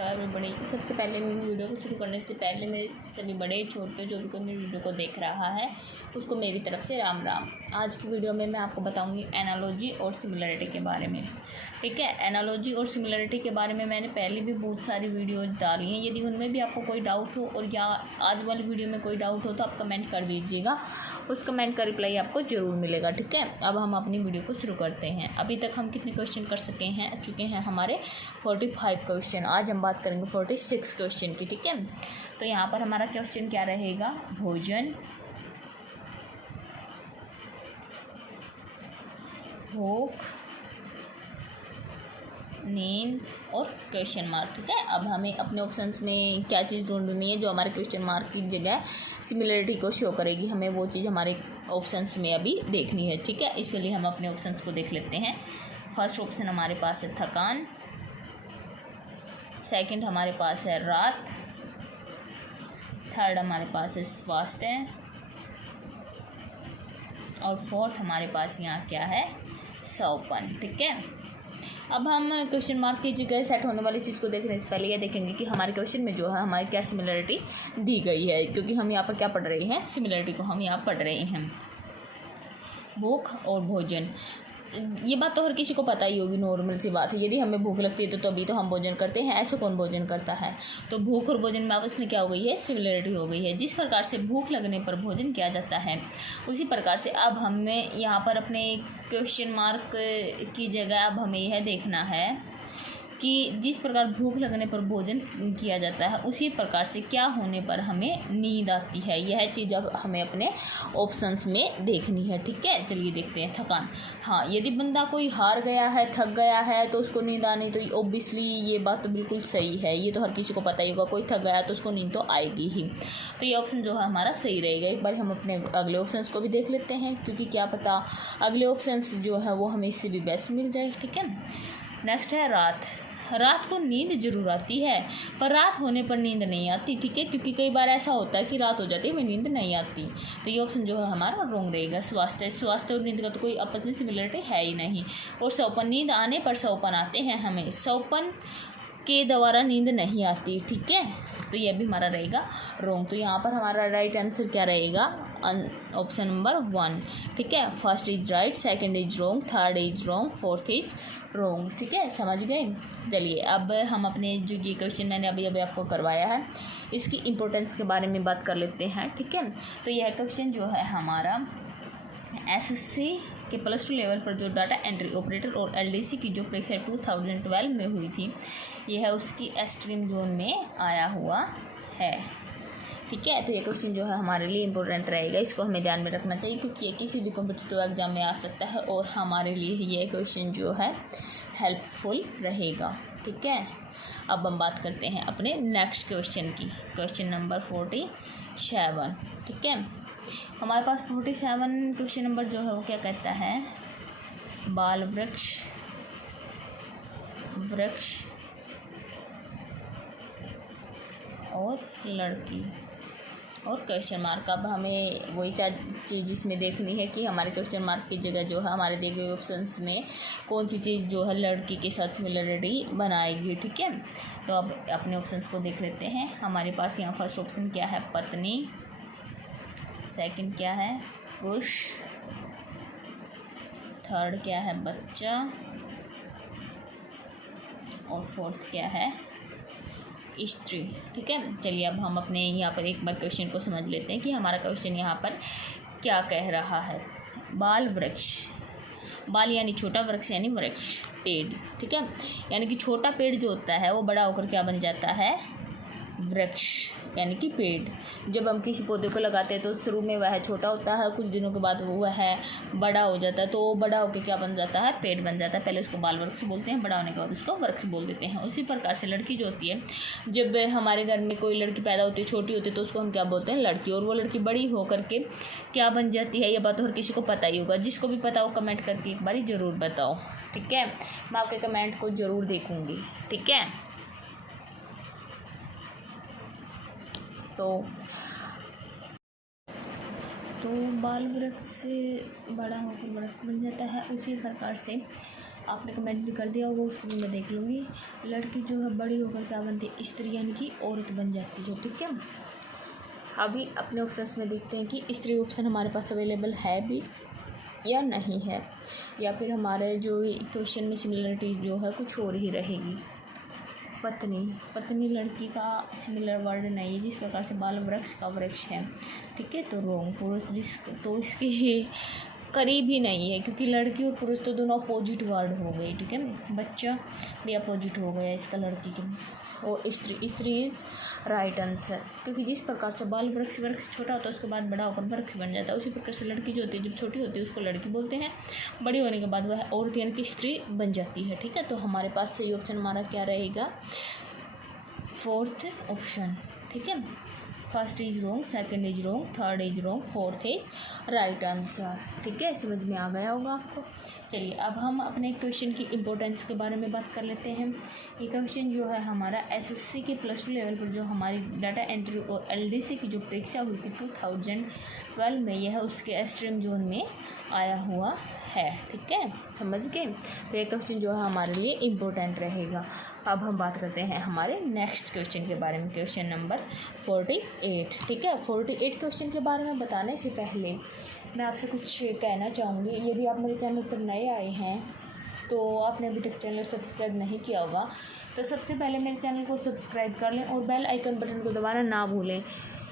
बड़े सबसे पहले मेरी वीडियो को शुरू करने से पहले मेरे सभी बड़े छोटे जो भी कोई मेरी वीडियो को देख रहा है उसको मेरी तरफ से राम राम। आज की वीडियो में मैं आपको बताऊंगी एनालॉजी और सिमिलरिटी के बारे में। ठीक है, एनालॉजी और सिमिलरिटी के बारे में मैंने पहले भी बहुत सारी वीडियो डाली हैं। यदि उनमें भी आपको कोई डाउट हो और या आज वाली वीडियो में कोई डाउट हो तो आप कमेंट कर दीजिएगा, उस कमेंट का रिप्लाई आपको ज़रूर मिलेगा। ठीक है, अब हम अपनी वीडियो को शुरू करते हैं। अभी तक हम कितने क्वेश्चन कर चुके हैं हमारे 45 क्वेश्चन। आज हम बात करेंगे 46 क्वेश्चन की। ठीक है, तो यहाँ पर हमारा क्वेश्चन क्या रहेगा? भोजन, भूख, नींद और क्वेश्चन मार्क। ठीक है, अब हमें अपने ऑप्शंस में क्या चीज़ ढूंढनी है जो हमारे क्वेश्चन मार्क की जगह सिमिलरिटी को शो करेगी। हमें वो चीज़ हमारे ऑप्शंस में अभी देखनी है। ठीक है, इसके लिए हम अपने ऑप्शंस को देख लेते हैं। फर्स्ट ऑप्शन हमारे पास है थकान, सेकंड हमारे पास है रात, थर्ड हमारे पास है स्वास्थ्य और फोर्थ हमारे पास यहाँ क्या है? सौपन। ठीक है, अब हम क्वेश्चन मार्क की जगह सेट होने वाली चीज़ को देखने से पहले ये देखेंगे कि हमारे क्वेश्चन में जो है हमारी क्या सिमिलरिटी दी गई है, क्योंकि हम यहाँ पर क्या पढ़ रहे हैं? सिमिलरिटी को हम यहाँ पढ़ रहे हैं। भूख और भोजन, ये बात तो हर किसी को पता ही होगी, नॉर्मल सी बात है। यदि हमें भूख लगती है तो तभी तो हम भोजन करते हैं, ऐसे कौन भोजन करता है? तो भूख और भोजन में आपस में क्या हो गई है? सिमिलरिटी हो गई है। जिस प्रकार से भूख लगने पर भोजन किया जाता है उसी प्रकार से अब हमें यहाँ पर अपने क्वेश्चन मार्क की जगह अब हमें यह देखना है कि जिस प्रकार भूख लगने पर भोजन किया जाता है उसी प्रकार से क्या होने पर हमें नींद आती है। यह चीज़ अब हमें अपने ऑप्शंस में देखनी है। ठीक है, चलिए देखते हैं। थकान, हाँ, यदि बंदा कोई हार गया है, थक गया है तो उसको नींद आनी, तो ऑब्वियसली ये बात तो बिल्कुल सही है। ये तो हर किसी को पता ही होगा, कोई थक गया तो उसको नींद तो आएगी ही। तो ये ऑप्शन जो है हमारा सही रहेगा। एक बार हम अपने अगले ऑप्शंस को भी देख लेते हैं, क्योंकि क्या पता अगले ऑप्शंस जो है वो हमें इससे भी बेस्ट मिल जाए। ठीक है, नेक्स्ट है रात। रात को नींद जरूर आती है पर रात होने पर नींद नहीं आती। ठीक है, क्योंकि कई बार ऐसा होता है कि रात हो जाती है हमें नींद नहीं आती। तो ये ऑप्शन जो है हमारा रॉन्ग रहेगा। स्वास्थ्य और नींद का तो कोई आपस में सिमिलरिटी है ही नहीं। और सौपन, नींद आने पर सौपन आते हैं हमें, सौपन के द्वारा नींद नहीं आती। ठीक है, तो यह भी हमारा रहेगा रॉन्ग। तो यहाँ पर हमारा राइट आंसर क्या रहेगा? Option number 1। ठीक है, first is right, second is wrong, third is wrong, fourth is wrong. ठीक है, समझ गए? चलिए अब हम अपने जो ये क्वेश्चन मैंने अभी आपको करवाया है इसकी इम्पोर्टेंस के बारे में बात कर लेते हैं। ठीक है, तो यह क्वेश्चन जो है हमारा एसएससी के +2 लेवल पर जो डाटा एंट्री ऑपरेटर और एलडीसी की जो परीक्षा 2012 में हुई थी यह उसकी स्ट्रीम जोन में आया हुआ है। ठीक है, तो ये क्वेश्चन जो है हमारे लिए इम्पोर्टेंट रहेगा, इसको हमें ध्यान में रखना चाहिए क्योंकि ये किसी भी कॉम्पिटिटिव एग्जाम में आ सकता है और हमारे लिए ये क्वेश्चन जो है हेल्पफुल रहेगा। ठीक है, अब हम बात करते हैं अपने नेक्स्ट क्वेश्चन की, क्वेश्चन नंबर 47। ठीक है, हमारे पास 47 क्वेश्चन नंबर जो है वो क्या कहता है? बाल वृक्ष, वृक्ष और लड़की और क्वेश्चन मार्क। अब हमें वही चीज़ जिसमें देखनी है कि हमारे क्वेश्चन मार्क की जगह जो है हमारे दिए गए ऑप्शंस में कौन सी चीज़ जो है लड़की के साथ सिमिलरिटी बनाएगी। ठीक है, तो अब अपने ऑप्शंस को देख लेते हैं। हमारे पास यहाँ फर्स्ट ऑप्शन क्या है? पत्नी, सेकंड क्या है? पुरुष, थर्ड क्या है? बच्चा और फोर्थ क्या है? स्त्री। ठीक है, चलिए अब हम अपने यहाँ पर एक बार क्वेश्चन को समझ लेते हैं कि हमारा क्वेश्चन यहाँ पर क्या कह रहा है। बाल वृक्ष, बाल यानी छोटा, वृक्ष यानी वृक्ष, पेड़। ठीक है, यानी कि छोटा पेड़ जो होता है वो बड़ा होकर क्या बन जाता है? वृक्ष यानी कि पेड़। जब हम किसी पौधे को लगाते हैं तो शुरू में वह छोटा होता है, कुछ दिनों के बाद वह बड़ा हो जाता है, तो बड़ा होकर क्या बन जाता है? पेड़ बन जाता है। पहले उसको बाल वृक्ष बोलते हैं, बड़ा होने के बाद उसको वृक्ष बोल देते हैं। उसी प्रकार से लड़की जो होती है, जब हमारे घर में कोई लड़की पैदा होती है, छोटी होती है, तो उसको हम क्या बोलते हैं? लड़की। और वो लड़की बड़ी होकर के क्या बन जाती है? ये बात तो हर किसी को पता ही होगा। जिसको भी पता हो कमेंट करके एक बार ज़रूर बताओ। ठीक है, मैं आपके कमेंट को ज़रूर देखूँगी। ठीक है, तो बाल वृक्ष से बड़ा होकर वृक्ष बन जाता है। उसी प्रकार से आपने कमेंट भी कर दिया होगा, उसको भी मैं देख लूँगी। लड़की जो है बड़ी होकर क्या बनती है, स्त्री यानी कि औरत बन जाती है, ठीक है। अभी अपने ऑप्शंस में देखते हैं कि स्त्री ऑप्शन हमारे पास अवेलेबल है भी या नहीं है, या फिर हमारे जो क्वेश्चन में सिमिलरिटी जो है कुछ और ही रहेगी। पत्नी लड़की का सिमिलर वर्ड नहीं है, जिस प्रकार से बाल वृक्ष का वृक्ष है, ठीक है, तो रोंग। पुरुष तो इसके करीब ही नहीं है, क्योंकि लड़की और पुरुष तो दोनों अपोजिट वर्ड हो गए, ठीक है। बच्चा भी अपोजिट हो गया इसका लड़की के। और स्त्री इज राइट आंसर, क्योंकि जिस प्रकार से बाल वृक्ष छोटा होता है उसके बाद बड़ा होकर वृक्ष बन जाता है, उसी प्रकार से लड़की जो होती है जब छोटी होती है उसको लड़की बोलते हैं, बड़ी होने के बाद वह औरत यानी कि स्त्री बन जाती है, ठीक है। तो हमारे पास सही ऑप्शन हमारा क्या रहेगा, 4th ऑप्शन, ठीक है। First is wrong, second is wrong, third is wrong, fourth is right answer, ठीक है। समझ में आ गया होगा आपको। चलिए अब हम अपने क्वेश्चन की इम्पोर्टेंस के बारे में बात कर लेते हैं। ये क्वेश्चन जो है हमारा एसएससी के +2 लेवल पर जो हमारी डाटा एंट्री और एलडीसी की जो परीक्षा हुई थी 2012 में, यह उसके एस्ट्रीम जोन में आया हुआ है, ठीक है, समझ गए। तो ये क्वेश्चन जो है हमारे लिए इम्पोर्टेंट रहेगा। अब हम बात करते हैं हमारे नेक्स्ट क्वेश्चन के बारे में, क्वेश्चन नंबर 48, ठीक है। 48 क्वेश्चन के बारे में बताने से पहले मैं आपसे कुछ कहना चाहूँगी। यदि आप मेरे चैनल पर नए आए हैं तो आपने अभी तक चैनल सब्सक्राइब नहीं किया होगा, तो सबसे पहले मेरे चैनल को सब्सक्राइब कर लें और बेल आइकन बटन को दबाना ना भूलें,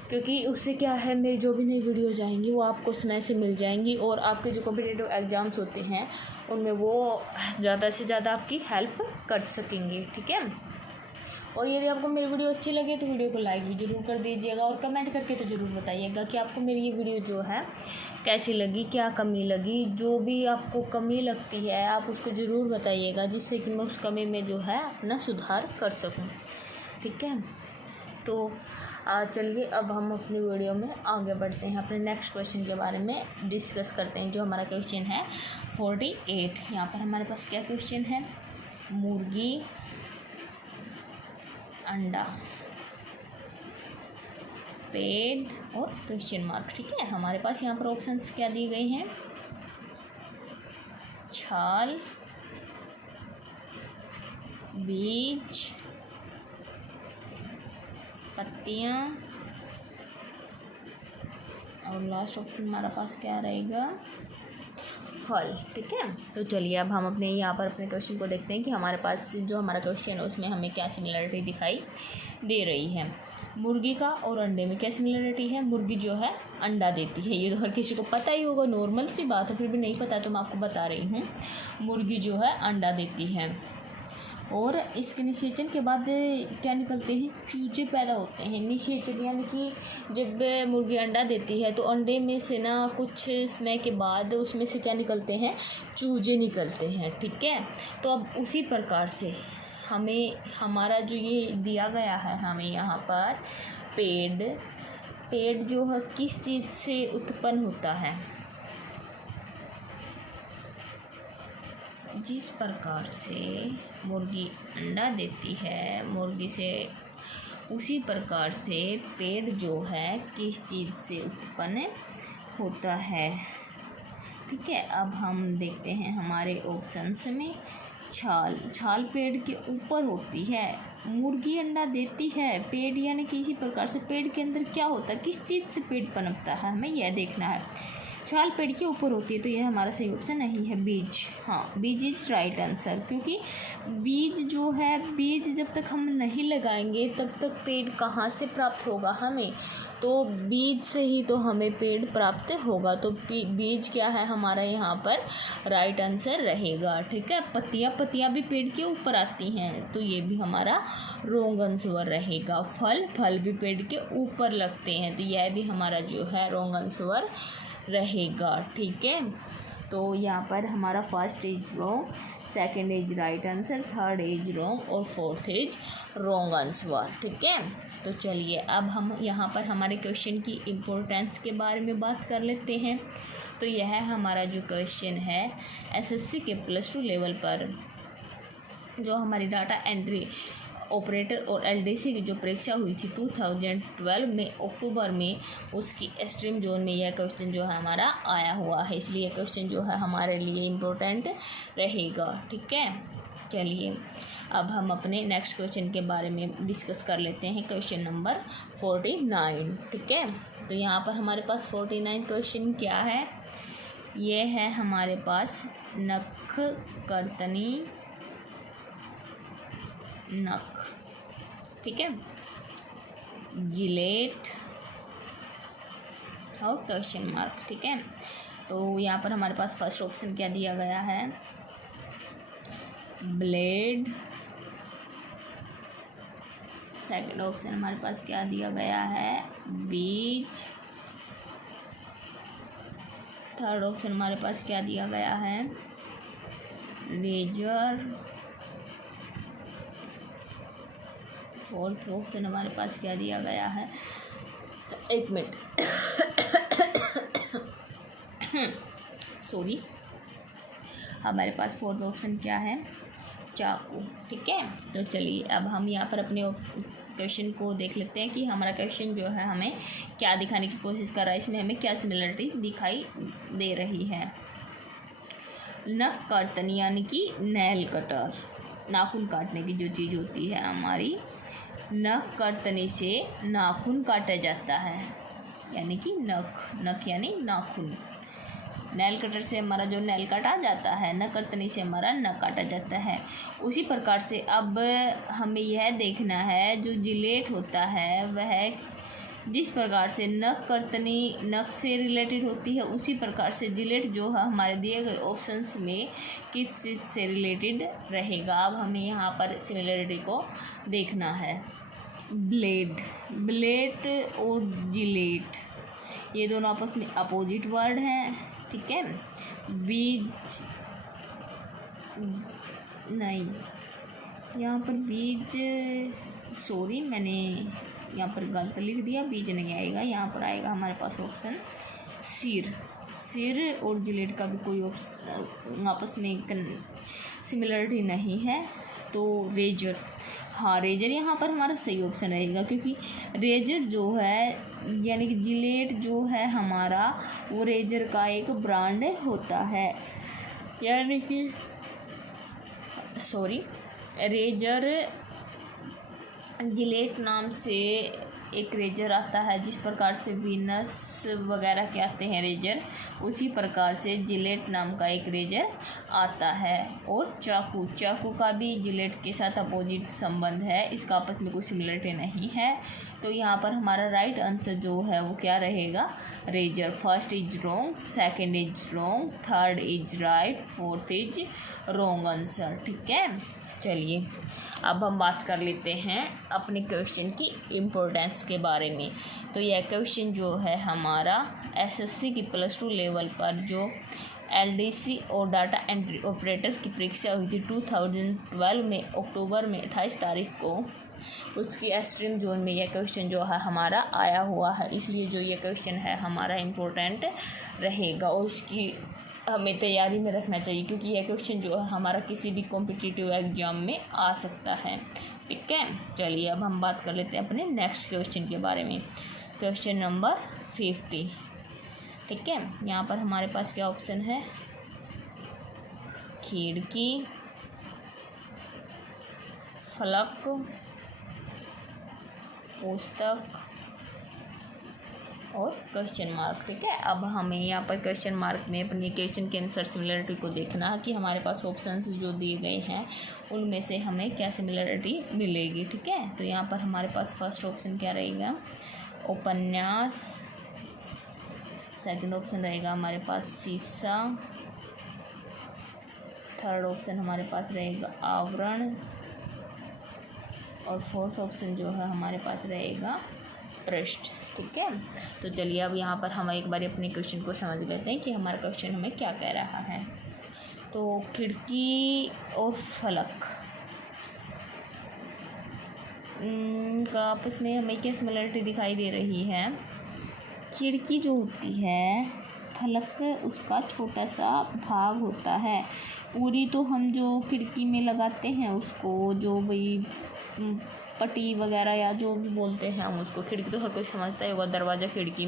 क्योंकि उससे क्या है, मेरी जो भी नई वीडियो जाएंगी वो आपको समय से मिल जाएंगी और आपके जो कॉम्पिटिटिव एग्ज़ाम्स होते हैं उनमें वो ज़्यादा से ज़्यादा आपकी हेल्प कर सकेंगे, ठीक है। और यदि आपको मेरी वीडियो अच्छी लगे तो वीडियो को लाइक भी ज़रूर कर दीजिएगा और कमेंट करके तो ज़रूर बताइएगा कि आपको मेरी ये वीडियो जो है कैसी लगी, क्या कमी लगी। जो भी आपको कमी लगती है आप उसको ज़रूर बताइएगा, जिससे कि मैं उस कमी में जो है अपना सुधार कर सकूं, ठीक है। तो चलिए अब हम अपनी वीडियो में आगे बढ़ते हैं, अपने नेक्स्ट क्वेश्चन के बारे में डिस्कस करते हैं। जो हमारा क्वेश्चन है 48, यहाँ पर हमारे पास क्या क्वेश्चन है, मुर्गी, अंडा, पेड़ और क्वेश्चन मार्क, ठीक है। हमारे पास यहाँ पर ऑप्शंस क्या दिए गए हैं, छाल, बीज, पत्तियाँ और लास्ट ऑप्शन हमारा पास क्या रहेगा, फल, ठीक है। तो चलिए अब हम अपने यहाँ पर अपने क्वेश्चन को देखते हैं कि हमारे पास जो हमारा क्वेश्चन है उसमें हमें क्या सिमिलरिटी दिखाई दे रही है। मुर्गी का और अंडे में क्या सिमिलरिटी है, मुर्गी जो है अंडा देती है, ये तो हर किसी को पता ही होगा, नॉर्मल सी बात है, फिर भी नहीं पता तो मैं आपको बता रही हूँ। मुर्गी जो है अंडा देती है और इसके निषेचन के बाद क्या निकलते हैं, चूजे पैदा होते हैं। निषेचन यानी कि जब मुर्गी अंडा देती है तो अंडे में से ना कुछ समय के बाद उसमें से क्या निकलते हैं, चूजे निकलते हैं, ठीक है। तो अब उसी प्रकार से हमें हमारा जो ये दिया गया है, हमें यहाँ पर पेड़ जो है किस चीज़ से उत्पन्न होता है, जिस प्रकार से मुर्गी अंडा देती है मुर्गी से, उसी प्रकार से पेड़ जो है किस चीज़ से उत्पन्न होता है, ठीक है। अब हम देखते हैं हमारे ऑप्शंस में, छाल पेड़ के ऊपर होती है, मुर्गी अंडा देती है, पेड़ यानी कि इसी प्रकार से पेड़ के अंदर क्या होता है, किस चीज़ से पेड़ पनपता है, हमें यह देखना है। छाल पेड़ के ऊपर होती है तो यह हमारा सही ऑप्शन नहीं है, बीज। हाँ, बीज इज राइट आंसर, क्योंकि बीज जो है, बीज जब तक हम नहीं लगाएंगे तब तक पेड़ कहाँ से प्राप्त होगा हमें, तो बीज से ही तो हमें पेड़ प्राप्त होगा। तो बीज क्या है हमारा यहाँ पर राइट आंसर रहेगा, ठीक है। पत्तियाँ भी पेड़ के ऊपर आती हैं तो ये भी हमारा रॉन्ग आंसर रहेगा। फल भी पेड़ के ऊपर लगते हैं तो यह भी हमारा जो है रॉन्ग आंसर रहेगा, ठीक है। तो यहाँ पर हमारा first is wrong, second is right answer, third is wrong और फोर्थ इज रॉन्ग आंसर, ठीक है। तो चलिए अब हम यहाँ पर हमारे क्वेश्चन की इम्पोर्टेंस के बारे में बात कर लेते हैं। तो यह हमारा जो क्वेश्चन है एसएससी के +2 लेवल पर जो हमारी डाटा एंट्री ऑपरेटर और एलडीसी की जो परीक्षा हुई थी 2012 में अक्टूबर में, उसकी स्ट्रीम जोन में यह क्वेश्चन जो है हमारा आया हुआ है, इसलिए यह क्वेश्चन जो है हमारे लिए इम्पोर्टेंट रहेगा। ठीक है, चलिए अब हम अपने नेक्स्ट क्वेश्चन के बारे में डिस्कस कर लेते हैं, क्वेश्चन नंबर 49। ठीक है, तो यहाँ पर हमारे पास 49 क्वेश्चन क्या है, ये है हमारे पास नख कर्तनी नख, ठीक है, जिलेट और क्वेश्चन मार्क। ठीक है, तो यहाँ पर हमारे पास फर्स्ट ऑप्शन क्या दिया गया है, ब्लेड। सेकंड ऑप्शन हमारे पास क्या दिया गया है, बीज। थर्ड ऑप्शन हमारे पास क्या दिया गया है, रेजर। फोर्थ ऑप्शन हमारे पास क्या दिया गया है, एक मिनट सॉरी, हमारे पास फोर्थ ऑप्शन क्या है, चाकू। ठीक है, तो चलिए अब हम यहाँ पर अपने क्वेश्चन को देख लेते हैं कि हमारा क्वेश्चन जो है हमें क्या दिखाने की कोशिश कर रहा है, इसमें हमें क्या सिमिलरिटी दिखाई दे रही है। नख कर्तनी यानी कि नेल कटर, नाखून काटने की जो चीज़ होती है हमारी, नख कर्तनी से नाखून काटा जाता है, यानी कि नख यानी नाखून। नेल कटर से हमारा जो नेल काटा जाता है, नख कर्तनी से हमारा नख काटा जाता है। उसी प्रकार से अब हमें यह देखना है, जो जिलेट होता है वह जिस प्रकार से नख कर्तनी नख से रिलेटेड होती है, उसी प्रकार से जिलेट जो है हमारे दिए गए ऑप्शंस में किस चीज़ से रिलेटेड रहेगा। अब हमें यहाँ पर सिमिलरिटी को देखना है। ब्लेड और जिलेट ये दोनों आपस में अपोजिट वर्ड हैं। ठीक है, बीज नहीं, यहाँ पर बीज, सॉरी मैंने यहाँ पर गलत लिख दिया, बीज नहीं आएगा, यहाँ पर आएगा हमारे पास ऑप्शन सिर और जिलेट का भी कोई आपस में सिमिलरिटी नहीं है। तो रेजर, हाँ रेजर यहाँ पर हमारा सही ऑप्शन रहेगा, क्योंकि रेजर जो है यानी कि जिलेट जो है हमारा, वो रेजर का एक ब्रांड होता है, यानी कि सॉरी रेजर जिलेट नाम से एक रेजर आता है। जिस प्रकार से वीनस वगैरह के आते हैं रेजर, उसी प्रकार से जिलेट नाम का एक रेजर आता है। और चाकू का भी जिलेट के साथ अपोजिट संबंध है, इसका आपस में कोई सिमिलरिटी नहीं है। तो यहाँ पर हमारा राइट आंसर जो है वो क्या रहेगा, razor. First is wrong, second is wrong, third is right, fourth is wrong answer. ठीक है, चलिए अब हम बात कर लेते हैं अपने क्वेश्चन की इम्पोर्टेंस के बारे में। तो यह क्वेश्चन जो है हमारा एसएससी की +2 लेवल पर जो एलडीसी और डाटा एंट्री ऑपरेटर की परीक्षा हुई थी 2012 में अक्टूबर में 28 तारीख को, उसकी स्ट्रीम जोन में यह क्वेश्चन जो है हमारा आया हुआ है। इसलिए जो ये क्वेश्चन है हमारा इम्पोर्टेंट रहेगा और उसकी हमें तैयारी में रखना चाहिए, क्योंकि यह क्वेश्चन जो है हमारा किसी भी कॉम्पिटिटिव एग्जाम में आ सकता है। ठीक है, चलिए अब हम बात कर लेते हैं अपने नेक्स्ट क्वेश्चन के बारे में, क्वेश्चन नंबर 50। ठीक है, यहाँ पर हमारे पास क्या ऑप्शन है, खिड़की, फलक, पुस्तक और क्वेश्चन मार्क। ठीक है, अब हमें यहाँ पर क्वेश्चन मार्क में अपनी क्वेश्चन के आंसर सिमिलरिटी को देखना है कि हमारे पास ऑप्शंस जो दिए गए हैं उनमें से हमें क्या सिमिलरिटी मिलेगी। ठीक है, तो यहाँ पर हमारे पास फर्स्ट ऑप्शन क्या रहेगा, उपन्यास। सेकंड ऑप्शन रहेगा हमारे पास शीशा। थर्ड ऑप्शन हमारे पास रहेगा आवरण। और फोर्थ ऑप्शन जो है हमारे पास रहेगा पृष्ठ। ठीक है, तो चलिए अब यहाँ पर हम एक बार अपने क्वेश्चन को समझ लेते हैं कि हमारा क्वेश्चन हमें क्या कह रहा है। तो खिड़की और फलक का आपस में हमें क्या सिमिलरिटी दिखाई दे रही है। खिड़की जो होती है, फलक उसका छोटा सा भाग होता है। पूरी तो हम जो खिड़की में लगाते हैं उसको, जो भाई पट्टी वगैरह या जो भी बोलते हैं हम उसको, खिड़की तो हर कोई समझता ही होगा, दरवाज़ा खिड़की,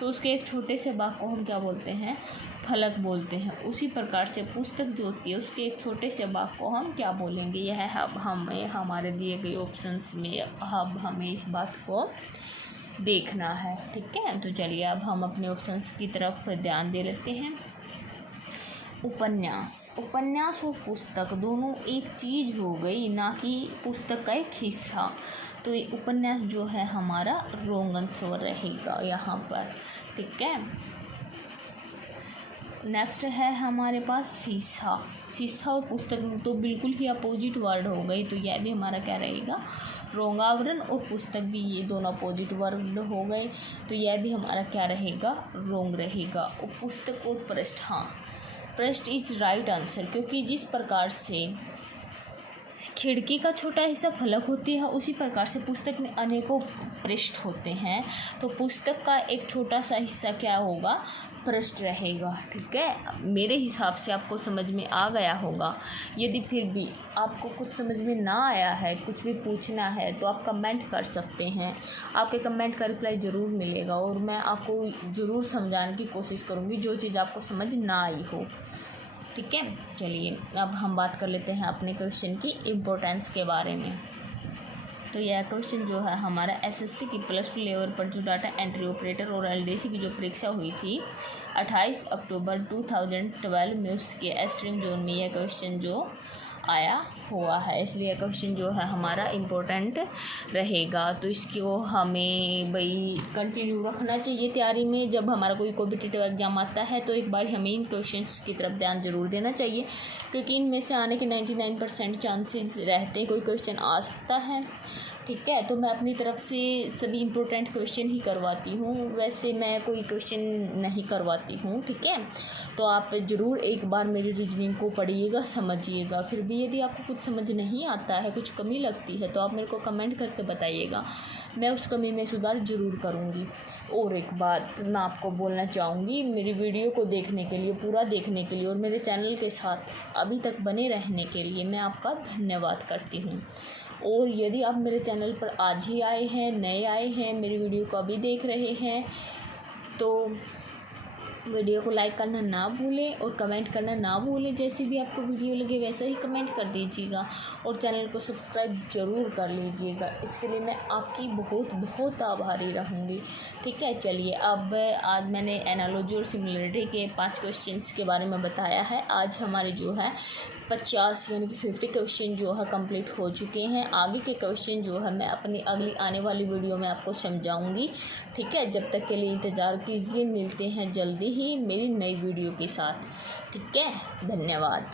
तो उसके एक छोटे से भाग को हम क्या बोलते हैं, फलक बोलते हैं। उसी प्रकार से पुस्तक जो होती है उसके एक छोटे से भाग को हम क्या बोलेंगे, यह हमें हमारे दिए गए ऑप्शंस में अब हमें इस बात को देखना है। ठीक है, तो चलिए अब हम अपने ऑप्शंस की तरफ ध्यान दे लेते हैं। उपन्यास और पुस्तक दोनों एक चीज़ हो गई, ना कि पुस्तक का एक हिस्सा। तो ये उपन्यास जो है हमारा रॉन्ग आंसर रहेगा यहाँ पर। ठीक है, नेक्स्ट है हमारे पास शीशा और पुस्तक तो बिल्कुल ही अपोजिट वर्ड हो गई, तो यह भी हमारा क्या रहेगा, रॉन्ग। आवरण और पुस्तक भी ये दोनों अपोजिट वर्ड हो गए, तो यह भी हमारा क्या रहेगा, रॉन्ग रहेगा। और पुस्तक और पृष्ठ, हाँ पृष्ठ इज राइट आंसर, क्योंकि जिस प्रकार से खिड़की का छोटा हिस्सा फलक होती है उसी प्रकार से पुस्तक में अनेकों पृष्ठ होते हैं, तो पुस्तक का एक छोटा सा हिस्सा क्या होगा, पृष्ठ रहेगा। ठीक है, मेरे हिसाब से आपको समझ में आ गया होगा। यदि फिर भी आपको कुछ समझ में ना आया है, कुछ भी पूछना है, तो आप कमेंट कर सकते हैं। आपके कमेंट का रिप्लाई ज़रूर मिलेगा और मैं आपको ज़रूर समझाने की कोशिश करूँगी जो चीज़ आपको समझ ना आई हो। ठीक है, चलिए अब हम बात कर लेते हैं अपने क्वेश्चन की इम्पोर्टेंस के बारे में। तो यह क्वेश्चन जो है हमारा एसएससी की +2 लेवल पर जो डाटा एंट्री ऑपरेटर और एलडीसी की जो परीक्षा हुई थी 28 अक्टूबर 2012 में, उसके एस्ट्रीम जोन में यह क्वेश्चन जो आया हुआ है, इसलिए क्वेश्चन जो है हमारा इम्पोर्टेंट रहेगा। तो इसको हमें भाई कंटिन्यू रखना चाहिए तैयारी में। जब हमारा कोई कॉम्पिटिटिव एग्जाम आता है तो एक बार हमें इन क्वेश्चंस की तरफ ध्यान जरूर देना चाहिए, क्योंकि इनमें से आने के 99% चांसेस रहते हैं, कोई क्वेश्चन आ सकता है। ठीक है, तो मैं अपनी तरफ से सभी इम्पोर्टेंट क्वेश्चन ही करवाती हूँ, वैसे मैं कोई क्वेश्चन नहीं करवाती हूँ। ठीक है, तो आप ज़रूर एक बार मेरी रीजनिंग को पढ़िएगा, समझिएगा। फिर भी यदि आपको कुछ समझ नहीं आता है, कुछ कमी लगती है, तो आप मेरे को कमेंट करके बताइएगा, मैं उस कमी में सुधार ज़रूर करूँगी। और एक बात मैं आपको बोलना चाहूँगी, मेरी वीडियो को देखने के लिए, पूरा देखने के लिए और मेरे चैनल के साथ अभी तक बने रहने के लिए मैं आपका धन्यवाद करती हूँ। और यदि आप मेरे चैनल पर आज ही आए हैं, नए आए हैं, मेरी वीडियो को अभी देख रहे हैं, तो वीडियो को लाइक करना ना भूलें और कमेंट करना ना भूलें। जैसी भी आपको वीडियो लगे वैसा ही कमेंट कर दीजिएगा और चैनल को सब्सक्राइब ज़रूर कर लीजिएगा। इसके लिए मैं आपकी बहुत बहुत आभारी रहूँगी। ठीक है, चलिए अब आज मैंने एनालॉजी और सिमिलरिटी के 5 क्वेश्चंस के बारे में बताया है। आज हमारे जो है 50 यानी कि 50 क्वेश्चन जो है कंप्लीट हो चुके हैं। आगे के क्वेश्चन जो है मैं अपनी अगली आने वाली वीडियो में आपको समझाऊंगी। ठीक है, जब तक के लिए इंतज़ार कीजिए, मिलते हैं जल्दी ही मेरी नई वीडियो के साथ। ठीक है, धन्यवाद।